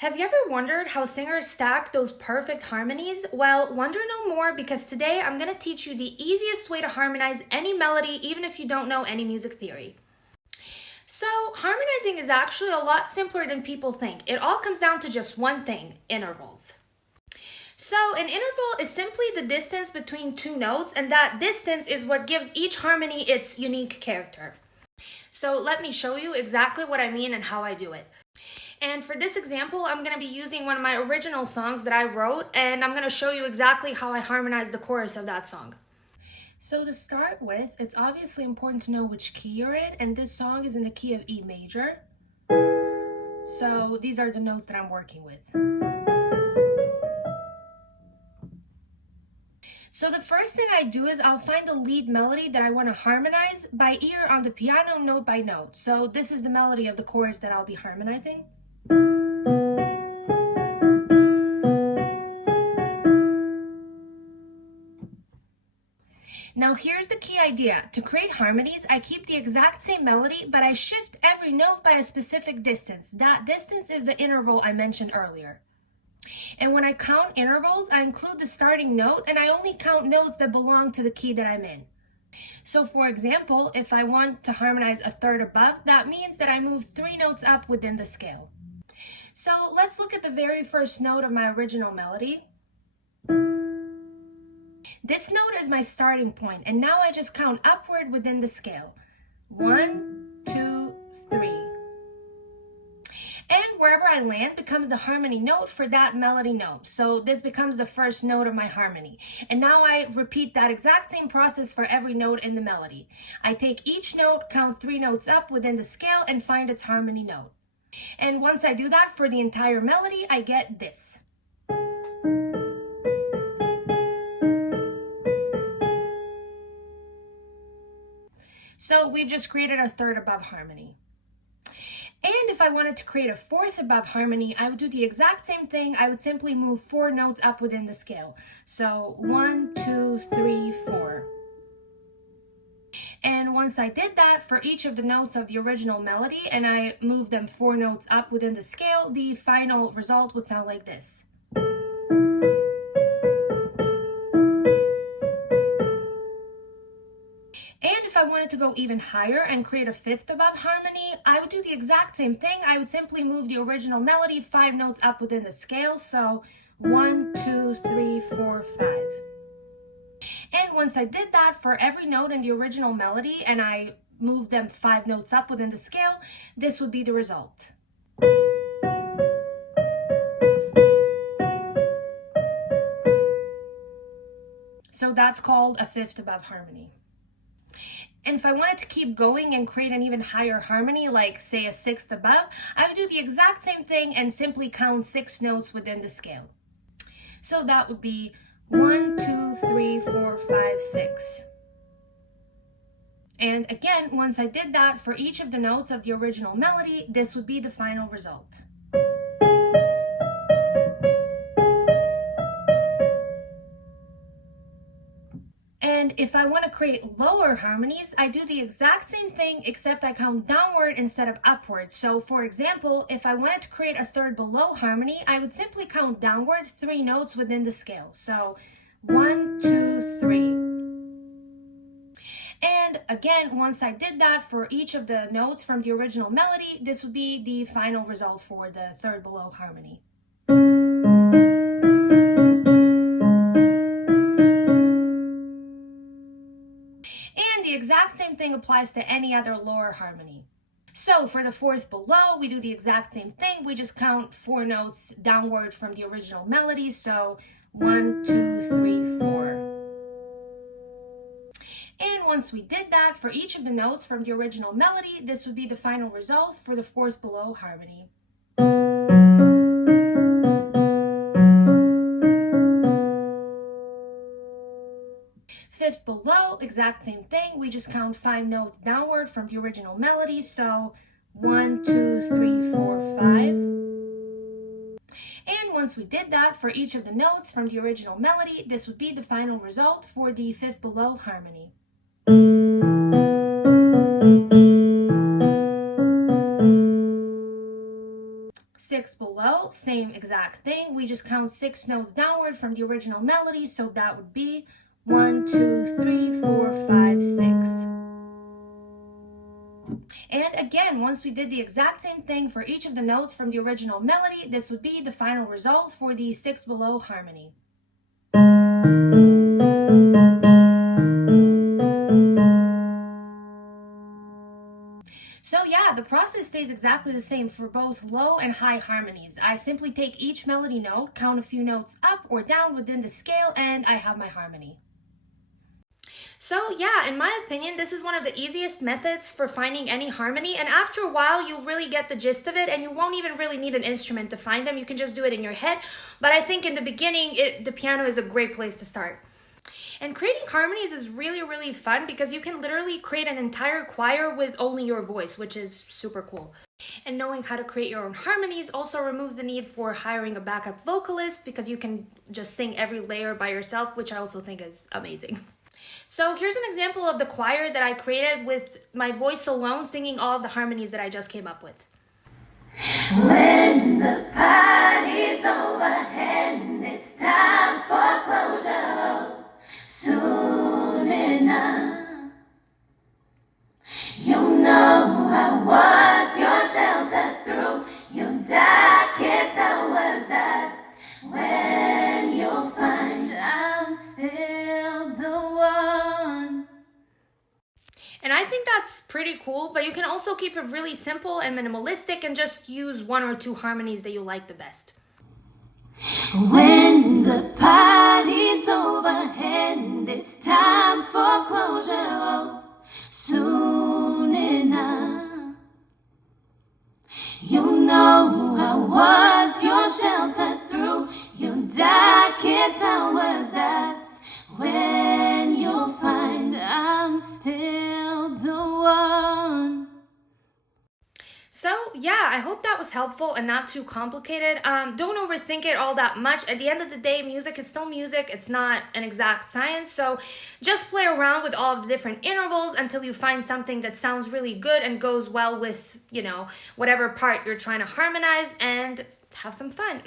Have you ever wondered how singers stack those perfect harmonies? Well, wonder no more because today I'm going to teach you the easiest way to harmonize any melody even if you don't know any music theory. So, harmonizing is actually a lot simpler than people think. It all comes down to just one thing: intervals. So, an interval is simply the distance between two notes, and that distance is what gives each harmony its unique character. So, let me show you exactly what I mean and how I do it. And for this example, I'm going to be using one of my original songs that I wrote, and I'm going to show you exactly how I harmonize the chorus of that song. So to start with, it's obviously important to know which key you're in, and this song is in the key of E major. So these are the notes that I'm working with. So the first thing I do is I'll find the lead melody that I want to harmonize by ear on the piano, note by note. So this is the melody of the chorus that I'll be harmonizing. Now here's the key idea. To create harmonies, I keep the exact same melody, but I shift every note by a specific distance. That distance is the interval I mentioned earlier. And when I count intervals, I include the starting note, and I only count notes that belong to the key that I'm in. So for example, if I want to harmonize a third above, that means that I move 3 notes up within the scale. So let's look at the very first note of my original melody. This note is my starting point, and now I just count upward within the scale. 1, 2, 3. And wherever I land becomes the harmony note for that melody note. So this becomes the first note of my harmony. And now I repeat that exact same process for every note in the melody. I take each note, count 3 notes up within the scale, and find its harmony note. And once I do that for the entire melody, I get this. So we've just created a third above harmony. And if I wanted to create a fourth above harmony, I would do the exact same thing. I would simply move 4 notes up within the scale. So 1, 2, 3, 4. And once I did that for each of the notes of the original melody and I moved them 4 notes up within the scale, the final result would sound like this. And if I wanted to go even higher and create a fifth above harmony, I would do the exact same thing. I would simply move the original melody 5 notes up within the scale. So 1, 2, 3, 4, 5. And once I did that for every note in the original melody and I moved them 5 notes up within the scale, this would be the result. So that's called a fifth above harmony. And if I wanted to keep going and create an even higher harmony, like say a sixth above, I would do the exact same thing and simply count 6 notes within the scale. So that would be 1, 2, 3, 4, 5, 6. And again, once I did that for each of the notes of the original melody, this would be the final result. And if I want to create lower harmonies, I do the exact same thing except I count downward instead of upward. So for example, if I wanted to create a third below harmony, I would simply count downward 3 notes within the scale. So 1, 2, 3. And again, once I did that for each of the notes from the original melody, this would be the final result for the third below harmony. And the exact same thing applies to any other lower harmony. So for the fourth below, we do the exact same thing. We just count 4 notes downward from the original melody. So 1, 2, 3, 4. And once we did that for each of the notes from the original melody, this would be the final result for the fourth below harmony. Fifth below, exact same thing. We just count 5 notes downward from the original melody. So 1, 2, 3, 4, 5. And once we did that for each of the notes from the original melody, this would be the final result for the fifth below harmony. 6 below, same exact thing. We just count 6 notes downward from the original melody, so that would be 1, 2, 3, 4, 5, 6. And again, once we did the exact same thing for each of the notes from the original melody, this would be the final result for the 6 below harmony. So yeah, the process stays exactly the same for both low and high harmonies. I simply take each melody note, count a few notes up or down within the scale, and I have my harmony. So yeah, in my opinion, this is one of the easiest methods for finding any harmony, and after a while you really get the gist of it and you won't even really need an instrument to find them. You can just do it in your head, but I think in the beginning the piano is a great place to start. And creating harmonies is really fun because you can literally create an entire choir with only your voice, which is super cool. And knowing how to create your own harmonies also removes the need for hiring a backup vocalist because you can just sing every layer by yourself, which I also think is amazing. So here's an example of the choir that I created with my voice alone, singing all of the harmonies that I just came up with. When the party's over and it's time for closure, soon enough, you'll know I was your shelter through your darkest hours. That's when you'll find I'm still the one. And I think that's pretty cool, but you can also keep it really simple and minimalistic and just use 1 or 2 harmonies that you like the best. When the party's over and it's time for closure, soon enough, you'll know I was your shelter through your darkest hours. That's when you'll find I'm still the one. So yeah, I hope that was helpful and not too complicated. Don't overthink it all that much. At the end of the day, music is still music. It's not an exact science. So just play around with all of the different intervals until you find something that sounds really good and goes well with, whatever part you're trying to harmonize, and have some fun.